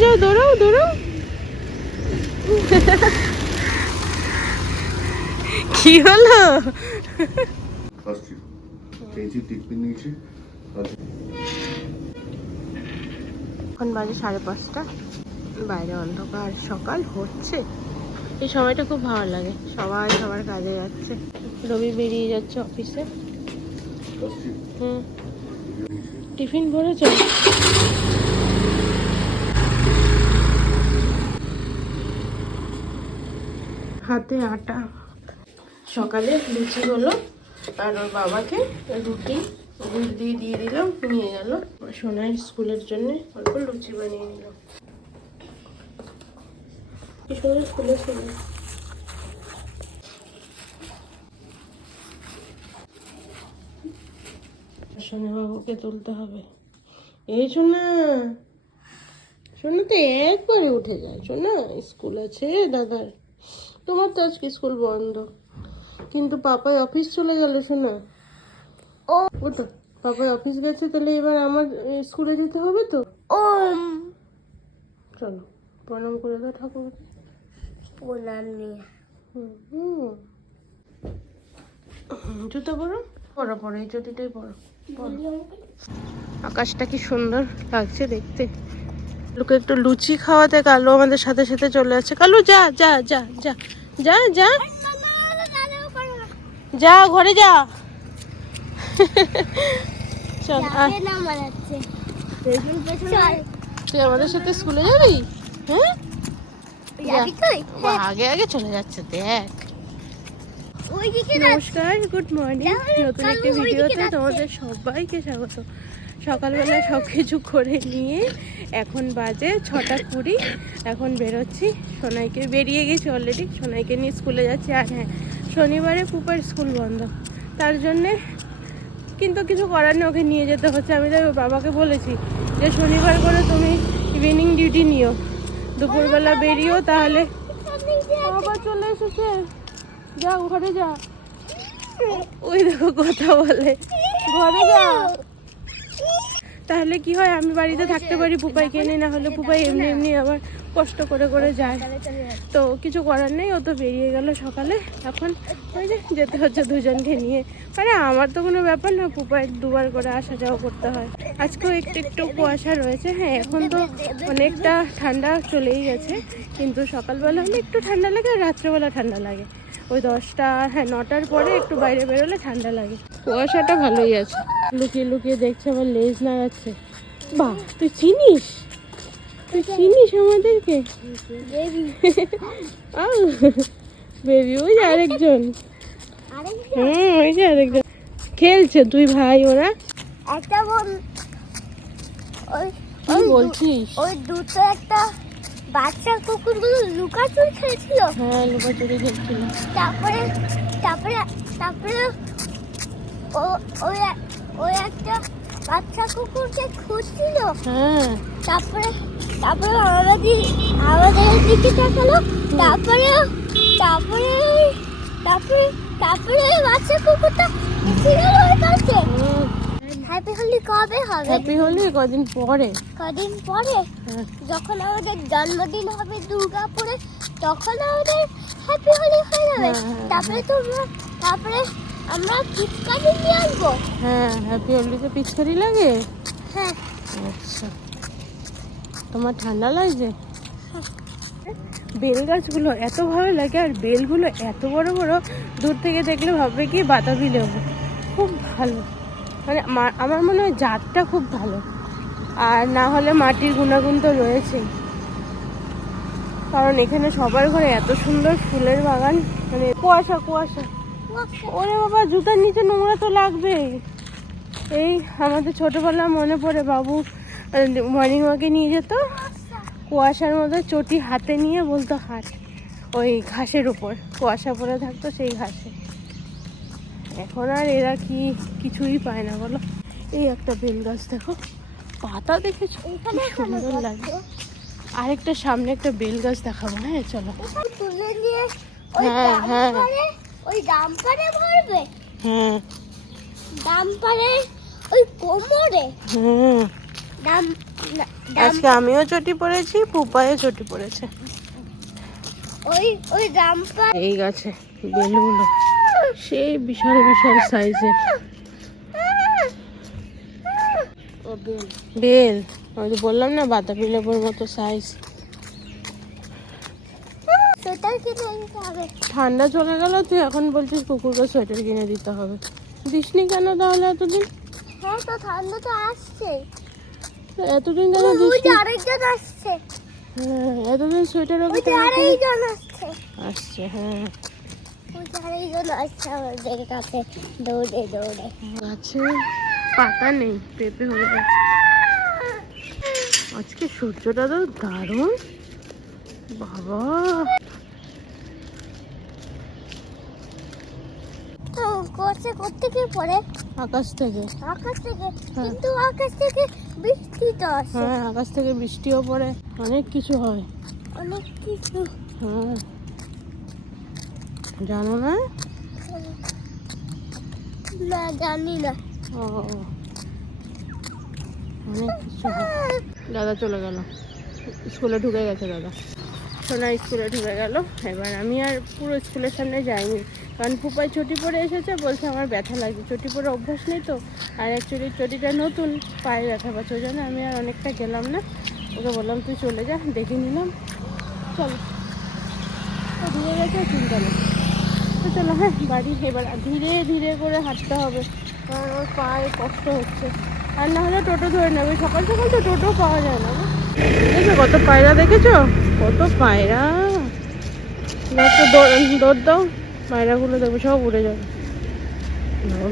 যাও দৌড়াও দৌড়াও। কি হলো? এখন বাজে সাড়ে পাঁচটা। বাইরে অন্ধকার সকাল হচ্ছে। এই সময়টা খুব ভালো লাগে। সবাই সবার কাজে যাচ্ছে। রবি বেরিয়ে যাচ্ছে অফিসে। হুম। টিফিন ভরেছ? হাতে আটা। সকালে লুচি হলো, আর ওর বাবাকে রুটি গুড় দিয়ে দিয়ে দিলাম, নিয়ে গেল। সোনার স্কুলের জন্য অল্প লুচি বানিয়ে নিল। কি সুন্দর স্কুলে ছিল। সোনা বাবুকে তুলতে হবে। এই সোনা সোনা তো একবারে উঠে যায়। সোনা, স্কুল আছে, দাদার। তোমার তো আজকে স্কুল বন্ধ। কিন্তু পাপাই অফিস চলে গেল শোনা। ও। ও তো পাপাই অফিস গেছে তাহলে এবার আমার স্কুলে যেতে হবে তো? চলো প্রণাম করে দাও ঠাকুর প্রণাম নিয়ে। হুম। জুতো পরো? পরো পরো এই জুতিটাই পরো। আকাশটা কি সুন্দর লাগছে দেখতে। লোকে একটু লুচি খাওয়াতে কালু আমাদের সাথে সাথে চলে যাচ্ছে কালু যা যা যা যা যা যা। যা ঘরে যা। চল তুই আমাদের সাথে স্কুলে যাবি? হ্যাঁ? আগে আগে চলে যাচ্ছে দেখ। নমস্কার গুড মর্নিং নতুন একটি ভিডিওতে তোমাদের সবাইকে স্বাগত। সকালবেলা সব কিছু করে নিয়ে এখন বাজে ছটা কুড়ি। এখন বেরোচ্ছি। সোনাইকে বেরিয়ে গেছি অলরেডি সোনাইকে নিয়ে স্কুলে যাচ্ছি। আর হ্যাঁ শনিবারে পুপার স্কুল বন্ধ। তার জন্যে কিন্তু কিছু করার নেই, ওকে নিয়ে যেতে হচ্ছে। আমি তো বাবাকে বলেছি যে, শনিবার করে তুমি ইভিনিং ডিউটি নিও। দুপুরবেলা বেরিয়েও তাহলে বাবা চলে এসেছে। যা, ঘরে যা। ওই দেখো, কথা বলে। ঘরে যা। তাহলে কি হয়? আমি বাড়িতে থাকতে পারি পুপাইকে এনে না হলে পুপাই এমনি এমনি আবার কষ্ট করে করে যায়। তো কিছু করার নেই ও তো বেরিয়ে গেল সকালে। এখন ওই যে যেতে হচ্ছে দুজনকে নিয়ে। আরে আমার তো কোনো ব্যাপার না পুপাই দুবার করে আসা যাওয়া করতে হয়। আজকেও একটু একটু কুয়াশা রয়েছে হ্যাঁ এখন তো অনেকটা ঠান্ডা চলেই গেছে। কিন্তু সকালবেলা হলে একটু ঠান্ডা লাগে আর রাত্রেবেলা ঠান্ডা লাগে। ওই দশটা হ্যাঁ নটার পরে একটু বাইরে বেরোলে ঠান্ডা লাগে। কুয়াশাটা ভালোই আছে। লুকিয়ে লুকিয়ে দেখছে আবার লেজ নাড়াচ্ছে। বাহ তুই চিনিস? তুই চিনিস আমাদেরকে? বেবি ওই যে আরেকজন। হুম ওই যে আরেকজন। খেলছে তুই ভাই ওরা। একটা বল ওই বলছিস? ওই দুটো একটা বাচ্চা কুকুরগুলো লুকাচুরি খেলছিল। হ্যাঁ লুকাচুরি খেলছিল। তারপরে তারপরে তারপরে ও ওই ওই একটা বাচ্চা কুকুরকে খুঁজছিল। হ্যাঁ। তারপরে তারপরে আমাদের আমাদের দিকে তাকালো। তারপরে তারপরে তারপরে তারপরে বাচ্চা কুকুরটা এসে গেল ওর কাছে হ্যাপি হোলি কবে হবে? হ্যাপি হোলি কদিন পরে। কদিন পরে? হ্যাঁ। যখন আমাদের জন্মদিন হবে দুর্গাপুরে তখন আমাদের হ্যাপি হোলি হয়ে যাবে। হ্যাঁ, হ্যাঁ, তারপরে তো তারপরে আমরা পিচকারি নিয়ে আসব। হ্যাঁ হ্যাপি হলিতে পিচকারি লাগে? হ্যাঁ। আচ্ছা। তোমার ঠান্ডা লাগছে? বেল গাছগুলো এত ভালো লাগে আর বেলগুলো এত বড় বড় দূর থেকে দেখলে ভাববে কি বাতাবি লেবু খুব ভালো। মানে আমার মনে হয় জাতটা খুব ভালো। আর না হলে মাটির গুণাগুণ তো রয়েছেই। কারণ এখানে সবার ঘরে এত সুন্দর ফুলের বাগান মানে কুয়াশা কুয়াশা। ওরে বাবা, জুতার নিচে নোংরা তো লাগবেই। এই আমাদের ছোটবেলা মনে পড়ে বাবু মর্নিং ওয়াকে নিয়ে যেত। কুয়াশার মধ্যে চটি হাতে নিয়ে বলতো, হাট। ওই ঘাসের উপর, কুয়াশা পড়ে থাকতো সেই ঘাসে। এখন আর এরা কি কিছুই পায় না বলো? এই একটা বেল গাছ দেখো পাতা দেখেছ? সুন্দর লাগে। আরেকটা সামনে একটা বেল গাছ দেখাবো হ্যাঁ চলো। হ্যাঁ, হ্যাঁ। ওই ডাম্পারে ভরবে? হ্যাঁ। ডাম্পারে ওই কোমরে? হ্যাঁ। ডাম না- আজকে আমিও চটি পড়েছি পুপায়ও চটি পড়েছে ওই ওই জাম্পার এই গাছে বেলুন সেই বিশাল বিশাল সাইজের বেল। আমি তো বললাম না বাতাবি লেবুর মতো সাইজ ঠান্ডা চলে গেল তুই এখন বলছিস কুকুরকে সোয়েটার কিনে দিতে হবে। দিসনি কেন তাহলে এতদিন? হ্যাঁ তো ঠান্ডা তো আসছে। এতদিন কেন ওই দিসনি আরেকজন আসছে। হ্যাঁ, এতদিন সোয়েটার ওকে আসছে হ্যাঁ। গাছে পাতা নেই পেঁপে হয়ে গেছে। আজকে সূর্যটা তো দারুণ। বাবা। তো কোর্সে করতে কি পড়ে? আকাশ থেকে। আকাশ থেকে? কিন্তু আকাশ থেকে বৃষ্টি তো আসে। হ্যাঁ আকাশ থেকে বৃষ্টিও পড়ে। অনেক কিছু হয়। অনেক কিছু। হ্যাঁ। জানো না? না জানি না। ও অনেক কিছু দাদা চলে গেল। স্কুলে ঢুকে গেছে দাদা। সোনা স্কুলে ঢুকে গেল। এবার আমি আর পুরো স্কুলের সামনে যাইনি। কারণ ফুপাই চটি পরে এসেছে বলছে আমার ব্যথা লাগছে। চটি পরে অভ্যাস নেই তো আর অ্যাকচুয়ালি চটিটা নতুন পায়ে ব্যথা পাচ্ছে। ওই জন্য আমি আর অনেকটা গেলাম না। ওকে বললাম তুই চলে যা দেখে নিলাম। চলো। ঢুকে গেছে চিন্তা নেই। তো চলো হ্যাঁ বাড়ি এবার ধীরে ধীরে করে হাঁটতে হবে। কারণ ওর পায়ে কষ্ট হচ্ছে। আর না হলে টোটো ধরে নেবে। সকাল সকাল তো টোটো পাওয়া যায় না। দেখেছ কত পায়রা দেখেছ? কত পায়রা। তো দৌড় দাও। পায়রাগুলো দেখো সব উড়ে যাবে।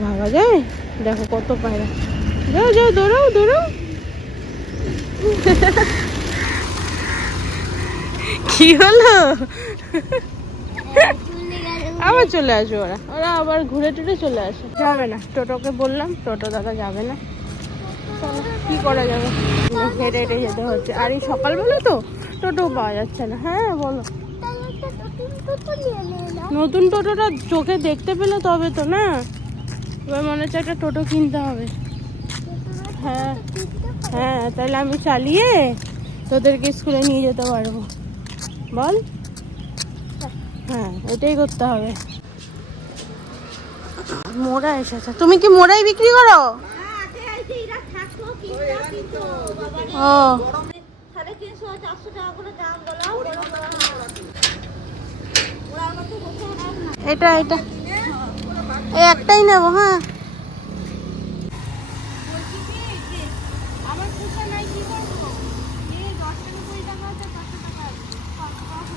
ভাবা যায়? দেখো কত পায়রা। যাও যাও, দৌড়াও দৌড়াও। কি হলো? আবার চলে আসবে ওরা। ওরা আবার ঘুরে টুরে চলে আসে। যাবে না, টোটোকে বললাম, টোটো দাদা যাবে না। কি করা যাবে? হেঁটে হেঁটে যেতে হচ্ছে। আর এই সকালবেলা তো টোটো পাওয়া যাচ্ছে না। হ্যাঁ বলো। নতুন টোটোটা চোখে দেখতে পেলে তবে তো, না? এবার মনে হচ্ছে একটা টোটো কিনতে হবে। হ্যাঁ হ্যাঁ তাহলে আমি চালিয়ে তোদেরকে স্কুলে নিয়ে যেতে পারব। বল। হ্যাঁ এটাই করতে হবে। মোড়া এসেছে। তুমি কি মোড়াই বিক্রি করো? ও। এটা এটা। এই একটাই নেব হ্যাঁ।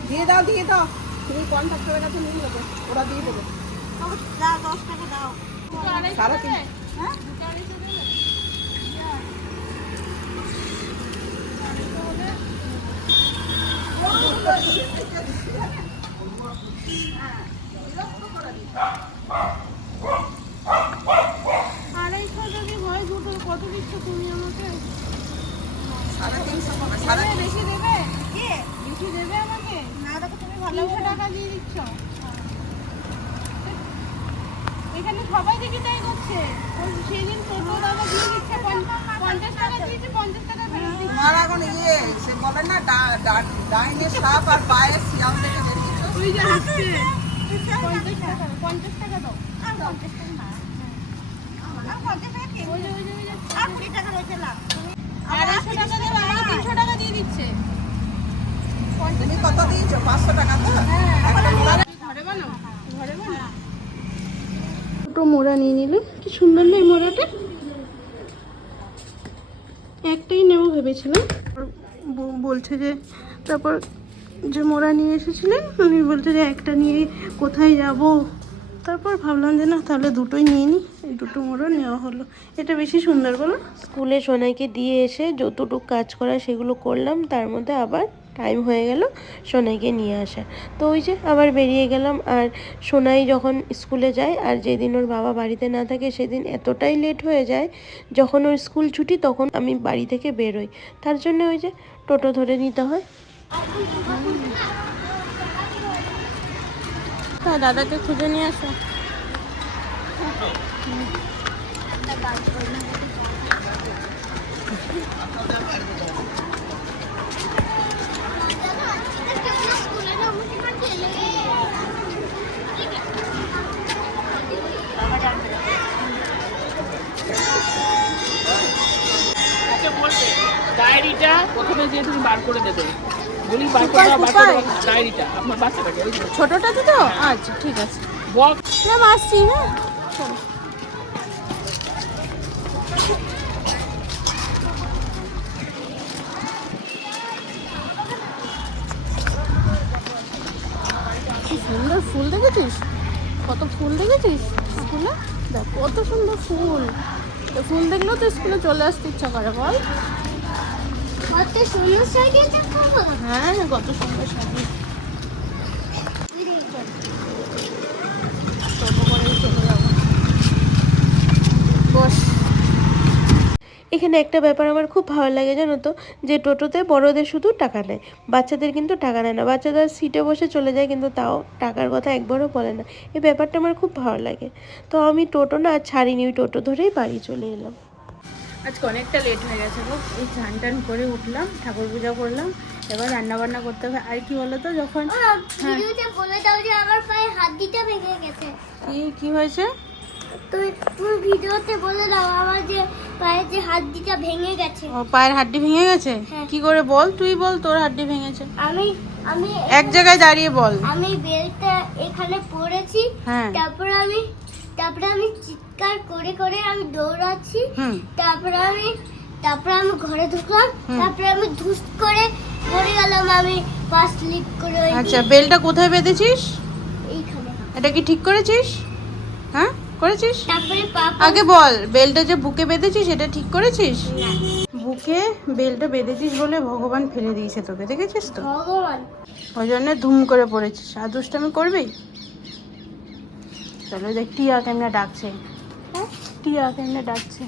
দিয়ে দাও দিয়ে দাও। কন্ট্রাক্টরের কাছে নিয়ে নেবে। ওরা দিয়ে দেবে। সাড়ে তিন। আড়াইশো যদি হয় দুটো কত দিচ্ছ তুমি আমাকে সাড়ে তিনশো করে সাড়ে বেশি দেবে বেশি দেবে আমাকে না দেখো টাকা দিয়ে দিচ্ছ? এখানে সবাই দেখি তাই করছে। ওই সেদিন টোটো দাদা দিয়ে দিচ্ছে পঞ্চাশ টাকা দিয়েছে পঞ্চাশ টাকা। তোমার এখন ইয়ে সে বলে না ডাইনে সাপ আর পায়ে শিয়াল দেখে দেখেছ ওই যে হাসছে পঞ্চাশ টাকা পঞ্চাশ টাকা দাও। পঞ্চাশ টাকা না। ওই যে ওই যে ওই যে। আড়াইশো টাকা দেবে আমাকে তিনশো টাকা দিয়ে দিচ্ছে। তুমি কত দিয়েছ পাঁচশো টাকা তো? ঘরে বানাও ঘরে বানাও। দুটো মোড়া নিয়ে নিলাম কি সুন্দর নয় মোড়াটা? একটাই নেব ভেবেছিলাম। বলছে যে তারপর যে মোড়া নিয়ে এসেছিলেন উনি বলছে যে একটা নিয়ে কোথায় যাব? তারপর ভাবলাম যে না তাহলে দুটোই নিয়ে নিই এই দুটো মোড়া নেওয়া হলো। এটা বেশি সুন্দর বলো। স্কুলে সোনাইকে দিয়ে এসে যতটুকু কাজ করা সেগুলো করলাম তার মধ্যে আবার টাইম হয়ে গেল সোনাইকে নিয়ে আসা। তো ওই যে আবার বেরিয়ে গেলাম আর সোনাই যখন স্কুলে যায় আর যেদিন ওর বাবা বাড়িতে না থাকে সেদিন এতটাই লেট হয়ে যায় যখন ওর স্কুল ছুটি তখন আমি বাড়ি থেকে বেরোই। তার জন্য ওই যে টোটো ধরে নিতে হয়। হ্যাঁ দাদাকে খুঁজে নিয়ে আসো। বলবে যে তুমি বার করে দেবে। বলি বার করে দাও বার করে ডায়েরিটা আপনার বাচ্চাটাকে ছোটটাতে তো আচ্ছা ঠিক আছে। বক্স ম্যাম আসছি হ্যাঁ। সুন্দর ফুল দেখেছিস? কত ফুল দেখেছিস? স্কুলে দেখ কত সুন্দর ফুল। ফুল দেখলেও তো স্কুলে চলে আসতে ইচ্ছা করে বল। হ্যাঁ এখানে একটা ব্যাপার আমার খুব ভালো লাগে, জানো তো, যে টোটোতে বড়দের শুধু টাকা নেয়, বাচ্চাদের কিন্তু টাকা নেয় না। বাচ্চাদের সিটে বসে চলে যায়, কিন্তু তাও টাকার কথা একবারও বলে না। এই ব্যাপারটা আমার খুব ভালো লাগে। তো আমি টোটো না ছাড়িনি, ওই টোটো ধরেই বাড়ি চলে এলাম। আজকে অনেকটা লেট হয়ে গেছে গো। এই চান টান করে উঠলাম ঠাকুর পূজা করলাম। এবার রান্না বান্না করতে হবে। আর কি বলতো যখন ভিডিওতে বলে দাও যে আমার পায়ে হাড্ডিটা ভেঙে গেছে। কি কি হয়েছে? তুমি তুমি ভিডিওতে বলে দাও আমার যে পায়ে যে হাড্ডিটা ভেঙে গেছে। ও পায়ের হাড্ডি ভেঙে গেছে? হ্যাঁ। কি করে বল? তুই বল তোর হাড্ডি ভেঙেছে। আমি আমি এক জায়গায় দাঁড়িয়ে বল। আমি বেলটা এখানে পড়েছি হ্যাঁ। তারপরে আমি তারপরে আমি চিৎকার করে করে আমি দৌড়াচ্ছি। তারপরে আমি তারপরে আমি ঘরে ঢুকলাম। তারপরে আমি ধুস করে পড়ে গেলাম আমি পা স্লিপ করে আচ্ছা বেলটা কোথায় বেঁধেছিস? এইখানে। এটা কি ঠিক করেছিস? হ্যাঁ করেছিস? তারপরে আগে বল বেলটা যে বুকে বেঁধেছিস এটা ঠিক করেছিস? বুকে বেলটা বেঁধেছিস বলে ভগবান ফেলে দিয়েছে তোকে দেখেছিস তো? ভগবান। ওই জন্য ধুম করে পড়েছিস। আর দুষ্টামি করবি? চলো দেখ টিয়া কেমনে ডাকছে? টিয়া কেমনে ডাকছে।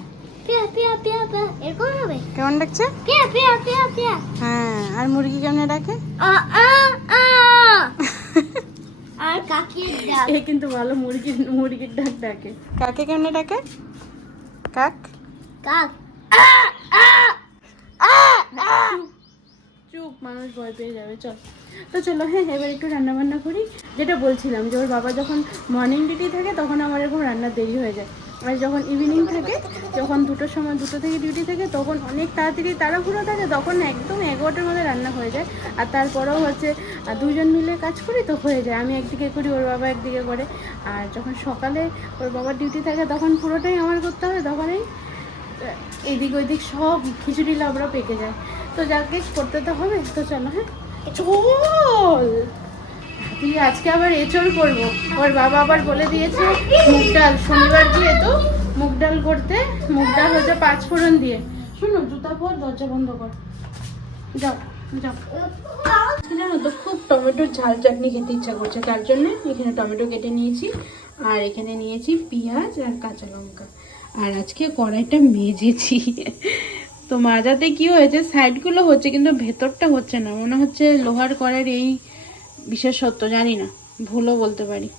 পিয়া পিয়া পিয়া পিয়া এরকম হবে? কেমন ডাকছে? পিয়া পিয়া পিয়া পিয়া। হ্যাঁ আর মুরগি কেমনে ডাকে? আ আ আ। আর কাকির ডাক। এ কিন্তু ভালো মুরগির মুরগির ডাক ডাকে। কাকে কেমনে ডাকে? কাক? কাক। চুপ মানুষ ভয় পেয়ে যাবে চল। তো চলো হ্যাঁ এবার একটু রান্না বান্না করি। যেটা বলছিলাম যে ওর বাবা যখন মর্নিং ডিউটি থাকে তখন আমার এরকম রান্না দেরি হয়ে যায়। আর যখন ইভিনিং থাকে, যখন দুটোর সময়, দুটো থেকে ডিউটি থাকে, তখন অনেক তাড়াতাড়ি তাড়াহুড়ো থাকে, তখন একদম এগারোটার মধ্যে রান্না হয়ে যায়। আর তারপরেও হচ্ছে দুজন মিলে কাজ করি তো হয়ে যায়। আমি একদিকে করি, ওর বাবা একদিকে করে। আর যখন সকালে ওর বাবার ডিউটি থাকে, তখন পুরোটাই আমার করতে হবে তখন এই এদিক ওইদিক সব খিচুড়ি, লাবড়া পেকে যায়। তো যাকে করতে তো হবে। তো চলো হ্যাঁ। চল! তুই আজকে আবার এচল করব? ওর বাবা আবার বলে দিয়েছে মুগ ডাল। শনিবার দিয়ে তো মুগ ডাল করতে, মুগ ডাল হচ্ছে পাঁচ ফোড়ন দিয়ে। শুনো, জুতা পর, দরজা বন্ধ কর। যাও যাও। জানো তো খুব টমেটোর ঝাল চাটনি খেতে ইচ্ছা করছে, তার জন্য এখানে টমেটো কেটে নিয়েছি। আর এখানে নিয়েছি পেঁয়াজ আর কাঁচা লঙ্কা। আর আজকে কড়াইটা মেজেছি। তো মাজাতে কি হয়েছে? সাইডগুলো হচ্ছে, কিন্তু ভেতরটা হচ্ছে না। মনে হচ্ছে লোহার কড়াইয়ের এই বিশেষত্ব, জানি না। ভুলও বলতে পারি।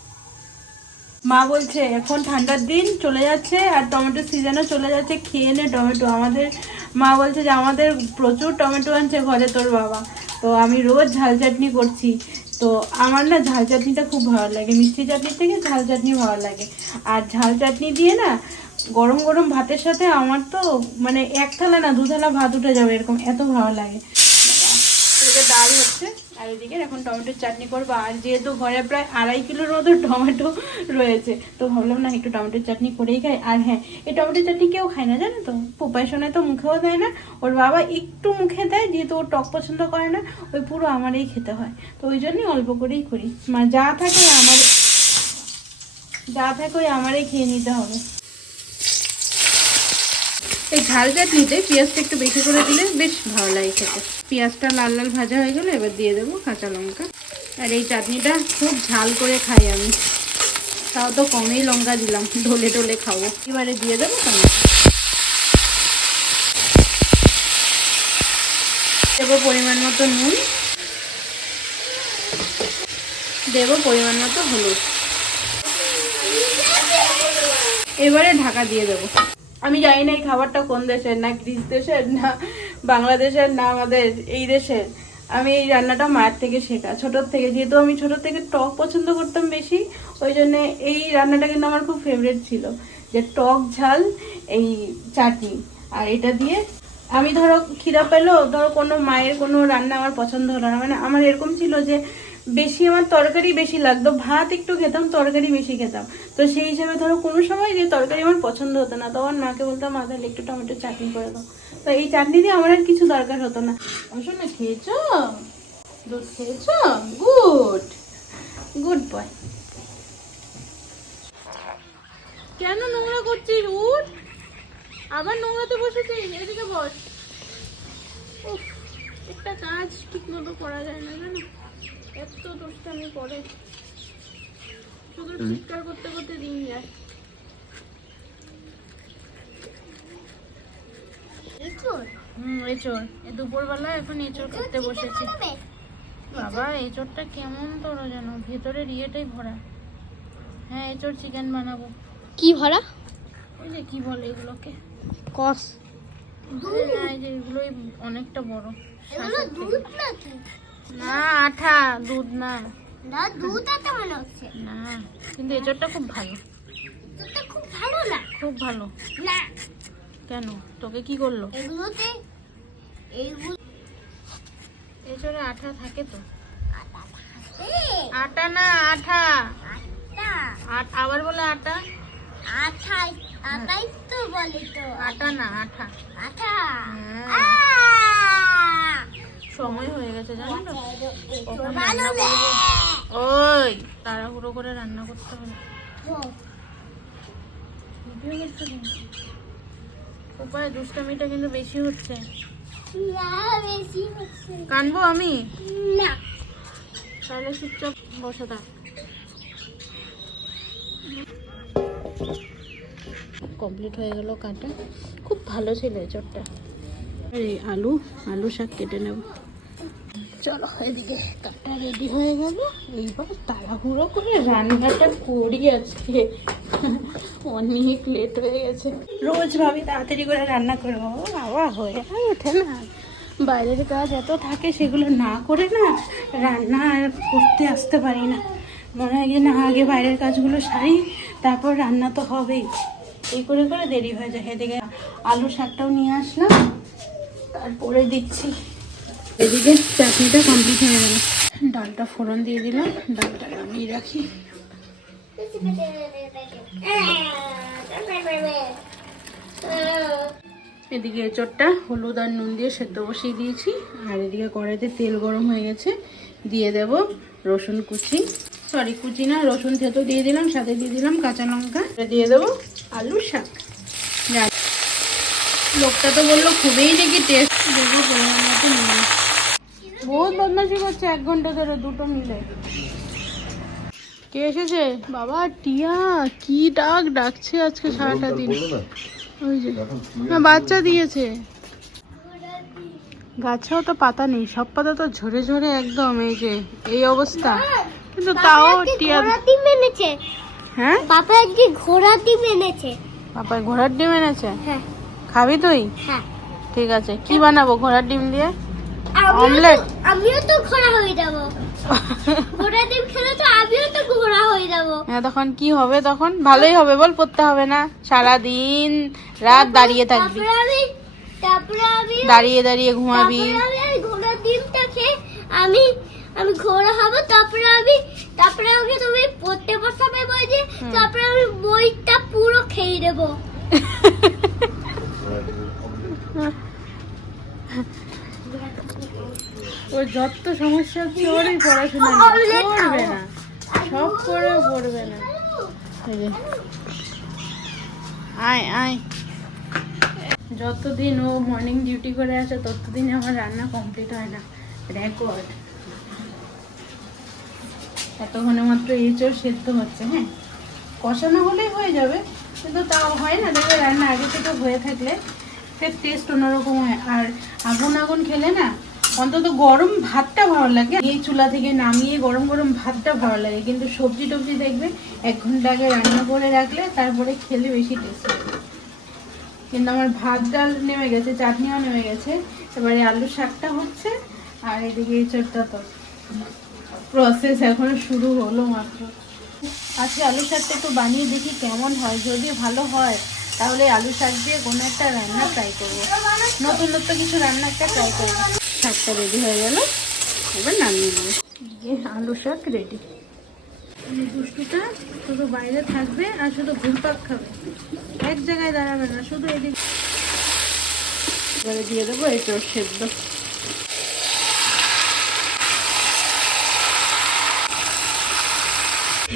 মা বলছে, এখন ঠান্ডার দিন, চলে যাচ্ছে, আর টমেটো সিজনও চলে যাচ্ছে, খেয়ে নে টমেটো। আমাদের মা বলছে যে, আমাদের প্রচুর টমেটো আনছে ঘরে তোর বাবা। তো আমি রোজ ঝাল চাটনি করছি। তো আমার না ঝাল চাটনিটা খুব ভালো লাগে। মিষ্টি চাটনির থেকে ঝাল চাটনি ভালো লাগে। আর ঝাল চাটনি দিয়ে না গরম গরম ভাতের সাথে আমার তো মানে এক থালা না দু থালা ভাত উঠে যাবে এরকম। এত ভালো লাগে। ডাল হচ্ছে। আর এদিকে এখন টমেটোর চাটনি করব, আর যেহেতু ঘরে প্রায় আড়াই কিলোর মতো টমেটো রয়েছে। তো ভাবলাম, না, একটু টমেটোর চাটনি করেই খাই। আর হ্যাঁ এই টমেটোর চাটনি কেউ খায় না জানো তো? পোপাই শোনায় তো মুখেও দেয় না, ওর বাবা একটু মুখে দেয়, যেহেতু ও টক পছন্দ করে না, ওই পুরো আমারই খেতে হয়। তো ওই জন্যই অল্প করেই করি। যা থাকে আমার যা থাকে ওই আমারই খেয়ে নিতে হবে। এই ঝাল চাটনিতে পেঁয়াজটা একটু বেশি করে দিলে বেশ ভালো লাগে খেতে। পেঁয়াজটা লাল লাল ভাজা হয়ে গেলে এবার দিয়ে দেবো কাঁচা লঙ্কা। আর এই চাটনিটা খুব ঝাল করে খাই আমি। তাও তো কমেই লঙ্কা দিলাম, ঢলে ঢলে খাব। এবারে দিয়ে দেবো টমেটো। দেবো পরিমাণ মতো নুন। দেবো পরিমাণ মতো হলুদ। এবারে ঢাকা দিয়ে দেবো। আমি জানি না এই খাবারটা কোন দেশের, না গ্রিস দেশের, না বাংলাদেশের, না আমাদের এই দেশের। আমি এই রান্নাটা মায়ের থেকে শেখা, ছোটোর থেকে। যেহেতু আমি ছোটোর থেকে টক পছন্দ করতাম বেশি, ওই জন্যে এই রান্নাটা কিন্তু আমার খুব ফেভারিট ছিল। যে টক ঝাল, এই চাটনি। আর এটা দিয়ে আমি ধরো খিদা পেল, ধরো কোনো মায়ের কোনো রান্না আমার পছন্দ হলো না। মানে আমার এরকম ছিল যে বেশি আমার তরকারি বেশি লাগতো ভাত একটু খেতাম তরকারি বেশি খেতাম। তো সেই হিসাবে ধরো কোনো সময় যে তরকারি আমার পছন্দ হতো না তখন মাকে বলতাম মা তাহলে একটু টমেটো চাটনি করে দাও। তো এই চাটনি দিয়ে আমার আর কিছু দরকার হতো না। শোনো খেয়েছো? দুধ খেয়েছো? গুড। গুড বয় কেন নোংরা করছিস উঠ? আবার নোংরাতে বসেছিস? এদিকে বস। একটা কাজ ঠিক মতো করা যায় না জানো? এত দুষ্টামি করে। শুধু চিৎকার করতে করতে দিন যায়। হুম এচোর দুপুরবেলা এখন এচোর করতে বসেছি। বাবা এচোরটা কেমন তোর যেন? ভেতরের ইয়েটাই ভরা। হ্যাঁ এচোর চিকেন বানাবো। কি ভরা? ওই যে কি বলে এগুলোকে? কস। হ্যাঁ, এই যে এগুলোই অনেকটা বড়। এগুলো দুধ নাকি? না আঠা দুধ না। না দুধ আছে মনে হচ্ছে। না কিন্তু এচোরটা খুব ভালো। দুধটা খুব ভালো না? খুব ভালো। না। কেন? তোকে কি করল? এগুলোতে এইগুলো এচোরে আঠা থাকে তো। আটা না আঠা। আটা আট আবার বলে আটা। আঠা আটাই তো বলে তো। আটা না আঠা। আঠা। হ্যাঁ। সময় হয়ে গেছে জানো তো? রান্না রে। ওই তাড়াহুড়ো করে রান্না করতে হবে। উপায় দুষ্টামিটা কিন্তু বেশি হচ্ছে। না কানবো আমি? না। তাহলে চুপচাপ বসে থাক। কমপ্লিট হয়ে গেল কাটা। খুব ভালো ছিল এই চটটা এই আলু আলু শাক কেটে নেব। চলো, এদিকে কাটা রেডি হয়ে গেল। এইবার তাড়াহুড়ো করে রান্নাটা করি আজকে। অনেক লেট হয়ে গেছে। রোজ ভাবি তাড়াতাড়ি করে রান্না করব বাবা, হয়ে ওঠে না। বাইরের কাজ এত থাকে, সেগুলো না করে না রান্না আর করতে আসতে পারি না। মনে হয় যে না, আগে বাইরের কাজগুলো সারি, তারপর রান্না তো হবেই। এই করে করে দেরি হয়ে যায়। এদিকে আলু শাকটাও নিয়ে আসলাম, তারপরে দিচ্ছি। এদিকে চাটনিটা কমপ্লিট হয়ে গেল। ডালটা ফোড়ন দিয়ে দিলাম, ডালটা নামিয়ে রাখি। এদিকে এঁচড়টা হলুদ আর নুন দিয়ে সেদ্ধ বসিয়ে দিয়েছি, আর এদিকে কড়াইতে তেল গরম হয়ে গেছে, দিয়ে দেব রসুন কুচি। সরি কুচি না, রসুন থেতো দিয়ে দিলাম, সাথে দিয়ে দিলাম কাঁচা লঙ্কা। দিয়ে দেবো আলু শাক। লোকটা তো বলল খুবই নাকি টেস্ট দেবো। বহুত বদমাশি করছে এক ঘণ্টা ধরে দুটো মিলে। কে এসেছে? বাবা টিয়া কি ডাক ডাকছে আজকে সারাটা দিন? ওই যে। না বাচ্চা দিয়েছে। গাছেও তো পাতা নেই সব পাতা তো ঝরে ঝরে একদম এই যে এই অবস্থা। কিন্তু তাও টিয়া ঘোড়া ডিম এনেছে। হ্যাঁ? পাপা আজকে ঘোড়া ডিম এনেছে। পাপাই ঘোড়ার ডিম এনেছে? হ্যাঁ। খাবি তুই? হ্যাঁ। ঠিক আছে কি বানাবো ঘোড়ার ডিম দিয়ে? তো- আমিও তো ঘোড়া হয়ে যাব। ঘোড়া ডিম খেলে তো আমিও তো ঘোড়া হয়ে যাব। হ্যাঁ তখন কি হবে তখন? ভালোই হবে বল পড়তে হবে না। সারা দিন রাত দাঁড়িয়ে থাকবি। তারপরে আমি তারপরে আমি দাঁড়িয়ে দাঁড়িয়ে ঘুমাবি। আমি ঘোড়া ডিমটা খেয়ে আমি আমি ঘোড়া হব। তারপরে আমি তারপরে আমাকে তুমি পড়তে বসাবে বই যে তারপরে আমি বইটা পুরো খেয়ে নেব। ওর যত সমস্যা হচ্ছে ওরই পড়াশোনা পড়বে না। সব করেও পড়বে না। আয় আয়। যতদিন ও মর্নিং ডিউটি করে আসে ততদিন আমার রান্না কমপ্লিট হয় না। রেকর্ড এতক্ষণে মাত্র এঁচড় সেদ্ধ হচ্ছে হ্যাঁ? কষানো হলেই হয়ে যাবে কিন্তু তাও হয় না। দেখবে রান্না আগে থেকে হয়ে থাকলে সে টেস্ট অন্যরকম হয়। আর আগুন আগুন খেলে না অন্তত গরম ভাতটা ভালো লাগে। এই চুলা থেকে নামিয়ে গরম গরম ভাতটা ভালো লাগে। কিন্তু সবজি টবজি দেখবে, এক ঘণ্টা আগে রান্না করে রাখলে তারপরে খেলে বেশি টেস্ট লাগে কিন্তু আমার ভাত ডাল নেমে গেছে, চাটনিও নেমে গেছে। এবারে আলু শাকটা হচ্ছে, আর এদিকে এঁচড়টা তো প্রসেস এখনও শুরু হলো মাত্র। আজকে আলু শাকটা একটু বানিয়ে দেখি কেমন হয়। যদি ভালো হয়, তাহলে আলু শাক দিয়ে কোনো একটা রান্না ট্রাই করব। নতুন নতুন কিছু রান্না একটা ট্রাই করব। শাকটা রেডি হয়ে গেল। এবার নামিয়ে নেব। আলু শাক রেডি দুষ্টুটা শুধু বাইরে থাকবে আর শুধু ঘুরপাক খাবে। এক জায়গায় দাঁড়াবে না শুধু এদিকে এবারে দিয়ে দেবো এঁচড় সেদ্ধ।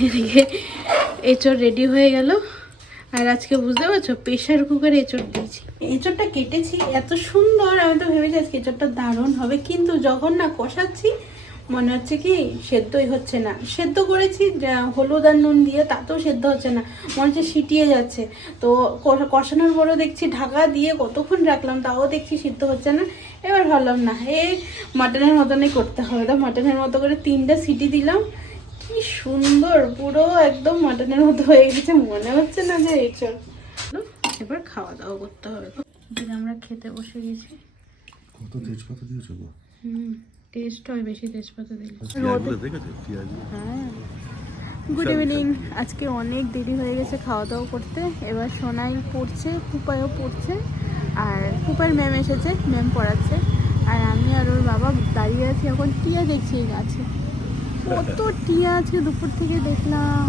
এদিকে এঁচড় রেডি হয়ে গেল। আর আজকে বুঝতে পারছ প্রেশার কুকারে এঁচড় দিয়েছি। এঁচড়টা কেটেছি, এত সুন্দর, আমি তো ভেবেছি আজকে এঁচড়টা দারুণ হবে, কিন্তু যখন না কষাচ্ছি, মনে হচ্ছে কি সেদ্ধই হচ্ছে না। সেদ্ধ করেছি হলুদ আর নুন দিয়ে, তাতেও সেদ্ধ হচ্ছে না, মনে হচ্ছে সিটিয়ে যাচ্ছে। তো কষানোর পরও দেখছি ঢাকা দিয়ে কতক্ষণ রাখলাম, তাও দেখছি সিদ্ধ হচ্ছে না। এবার ভাবলাম, না এই মাটনের মতনই করতে হবে। তো মাটনের মতো করে তিনটা সিটি দিলাম কি সুন্দর পুরো একদম মাটনের মতো হয়ে গেছে। মনে হচ্ছে না যে এঁচড় এবার খাওয়া দাওয়া করতে হবে। দিদি আমরা খেতে বসে গেছি। কত তেজপাতা দিয়েছ গো? হুম টেস্ট হয় বেশি তেজপাতা দিলে। পেঁয়াজ হ্যাঁ। গুড ইভিনিং আজকে অনেক দেরি হয়ে গেছে খাওয়া দাওয়া করতে। এবার সোনাই পড়ছে পুপাইও পড়ছে আর পুপার ম্যাম এসেছে ম্যাম পড়াচ্ছে। আর আমি আর ওর বাবা দাঁড়িয়ে আছি এখন টিয়া দেখছি এই গাছে। কত টিয়া আজকে দুপুর থেকে দেখলাম।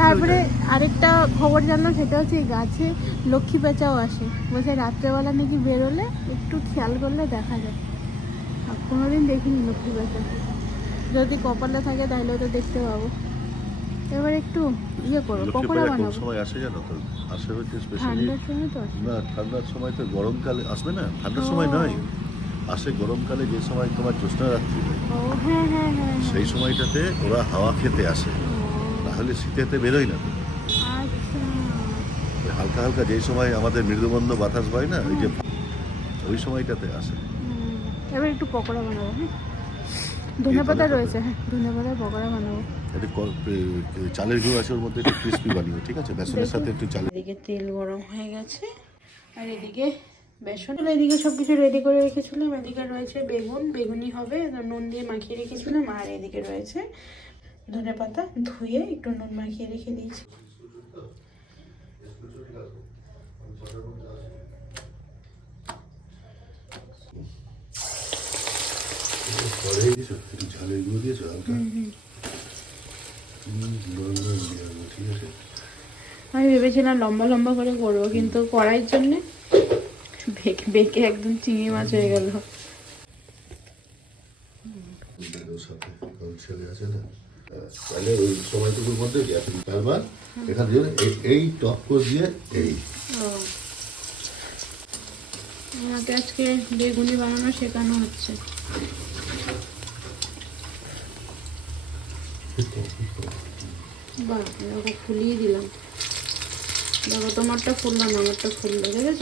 তারপরে আরেকটা খবর জানলাম সেটা হচ্ছে এই গাছে লক্ষ্মী পেঁচাও আসে। বলছে রাত্রেবেলা নাকি বেরোলে একটু খেয়াল করলে দেখা যায় কোনোদিন দেখিনি লক্ষ্মী পেঁচা। যদি কপালে থাকে তাহলে তো দেখতে পাবো। এবার একটু ইয়ে করব পকোড়া বানাবো। সময় আসে জানো তো? আসে হচ্ছে স্পেশালি না ঠান্ডার সময় তো গরমকালে আসবে না? ঠান্ডার সময় নয়। আসে গরমকালে যে সময় তোমার জ্যোৎস্না রাত্রি হয়, ও হ্যাঁ হ্যাঁ হ্যাঁ। সেই সময়টাতে ওরা হাওয়া খেতে আসে। তাহলে শীতেতে বেরোয় না। আচ্ছা। হালকা হালকা যেই সময় আমাদের মৃদুবন্ধ বাতাস হয় না ওই যে ওই সময়টাতে আসে। এবার একটু পকোড়া বানাবো হ্যাঁ? রয়েছে হ্যাঁ পকোড়া বানাবো। চালের গুঁড়ো আছে ওর মধ্যে একটু ক্রিস্পি বানিয়ে ঠিক আছে? বেসনের সাথে একটু চালের এদিকে তেল গরম হয়ে গেছে আর এদিকে বেসন। এদিকে সব কিছু রেডি করে রেখেছিলাম। এদিকে রয়েছে বেগুন। বেগুনি হবে। নুন দিয়ে মাখিয়ে রেখেছিলাম। আর এদিকে রয়েছে ধনে পাতা ধুয়ে একটু নুন মাখিয়ে রেখে দিয়েছি। আমি ভেবেছিলাম লম্বা লম্বা করে করব কিন্তু কড়াইয়ের জন্যে বেঁকে বেঁকে একদম চিংড়ি মাছ হয়ে গেল। ওর সাথে কারণ ছেলে আছে না তাহলে ওই সময়টুকুর মধ্যে তারপর এখান দিয়ে এই- এই করে দিয়ে এই। আমাকে আজকে বেগুনি বানানো শেখানো হচ্ছে। বাহ ফুলিয়ে দিলাম। দেখো তোমারটা ফুললো না আমারটা ফুললো দেখেছ?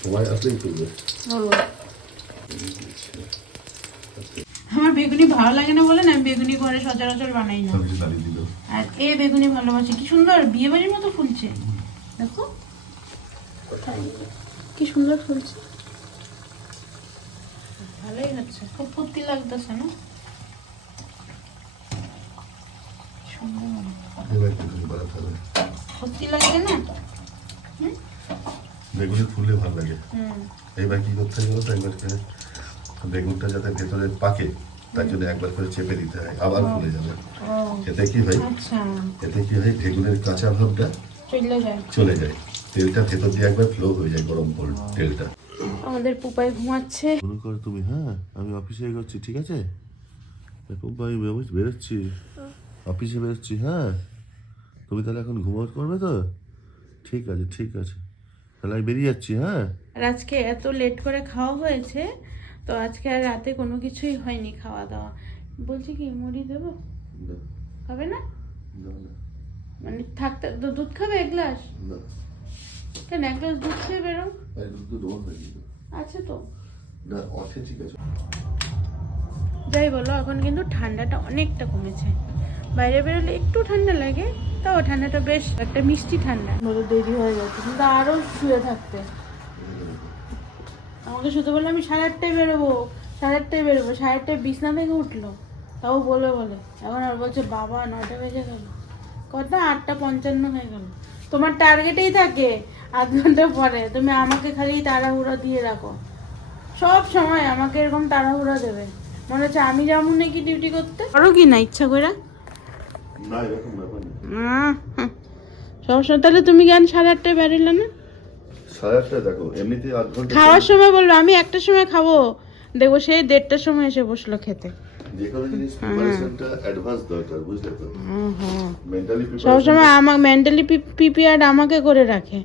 সময় আসলেই করবে ও আমার বেগুনি ভালো লাগে না বলে না আমি বেগুনি ঘরে সচরাচর বানাই না। আর এ বেগুনি ভালোবাসি। কি সুন্দর বিয়ে বাড়ির মতো ফুলছে। দেখো। কি সুন্দর ফুলছে। ভালোই হচ্ছে। খুব ফুর্তি লাগতেছে না? ফুর্তি লাগছে না? বেগুনি ফুললে ভালো লাগে। হুম। এইবার কি করতে হবে তো একবার করে বেগুনটা যাতে ভেতরে পাকে তার জন্য একবার করে চেপে দিতে হয় আবার ফুলে যাবে। এতে কি হয়? আচ্ছা। এতে কি হয়? বেগুনের কাঁচা ভাবটা চলে যায়। তেলটা ভেতর দিয়ে একবার ফ্লো হয়ে যায় গরম পড় তেলটা। আমাদের পুপাই ঘুমাচ্ছে। মনে করো তুমি হ্যাঁ? আমি অফিসে এগোচ্ছি ঠিক আছে? আমি বেরোচ্ছি। অফিসে বেরোচ্ছি হ্যাঁ? তুমি তাহলে এখন ঘুমো করবে তো? ঠিক আছে ঠিক আছে। তাহলে আমি বেরিয়ে যাচ্ছি হ্যাঁ? আর আজকে এত লেট করে খাওয়া হয়েছে তো আজকে আর রাতে কোনো কিছুই হয়নি খাওয়া দাওয়া বলছি কি মুড়ি দেবো? খাবে না? মানে থাকতে দুধ খাবে এক গ্লাস। কেন এক গ্লাস দুধ খেয়ে বেরো। দুধ তো যাই বলো এখন কিন্তু ঠান্ডাটা অনেকটা কমেছে। বাইরে বেরোলে একটু ঠান্ডা লাগে তাও ঠান্ডাটা বেশ একটা মিষ্টি ঠান্ডা। বলো দেরি হয়ে গেছে কিন্তু আরও শুয়ে থাকতে। আমাকে শুধু বলল আমি সাড়ে আটটায় বেরোবো সাড়ে আটটায় বেরোবো। সাড়ে আটটায় বিছনা থেকে উঠল তাও বলে বলে। এখন আর বলছে বাবা নটা বেজে গেল। কত আটটা পঞ্চান্ন হয়ে গেল। তোমার টার্গেটেই থাকে আধ ঘণ্টা পরে। তুমি আমাকে খালি তাড়াহুড়া দিয়ে রাখো। সব সময় আমাকে এরকম তাড়াহুড়া দেবে। মনে হচ্ছে আমি যেমন নাকি ডিউটি করতে? করো কি না ইচ্ছা করে? সবসময় তাহলে তুমি কেন সাড়ে আটটায় বেরোলে না? সাড়ে আটটা দেখো এমনিতে আধ ঘণ্টা খাওয়ার সময় বলল আমি একটার সময় খাব। দেখব সেই দেড়টার সময় এসে বসল খেতে। যে কোনো জিনিস প্রিপারেশনটা অ্যাডভান্স দরকার বুঝলে তো? হুম হুম মেন্টালি সবসময় আমার মেন্টালি প্রিপেয়ার আমাকে করে রাখে।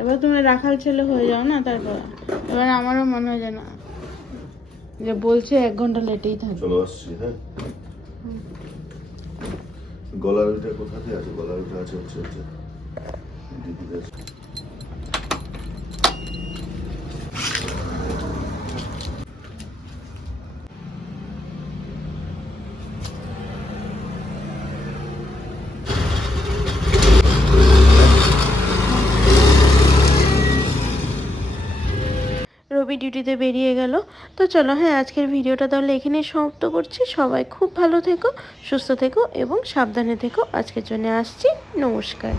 এবার তুমি রাখাল ছেলে হয়ে যাও না তারপর এবার আমারও মনে হয় যে না যে বলছে এক ঘণ্টা লেটেই থাকে চলো আসছি হ্যাঁ। গলার ওইটা কোথাতে আছে? গলার ওইটা আছে হচ্ছে হচ্ছে দিদিদের রবি ডিউটিতে বেরিয়ে গেল। তো চলো হ্যাঁ আজকের ভিডিওটা তাহলে এখানে সমাপ্ত করছি। সবাই খুব ভালো থেকো, সুস্থ থেকো এবং সাবধানে থেকো। আজকের জন্য আসছি। নমস্কার।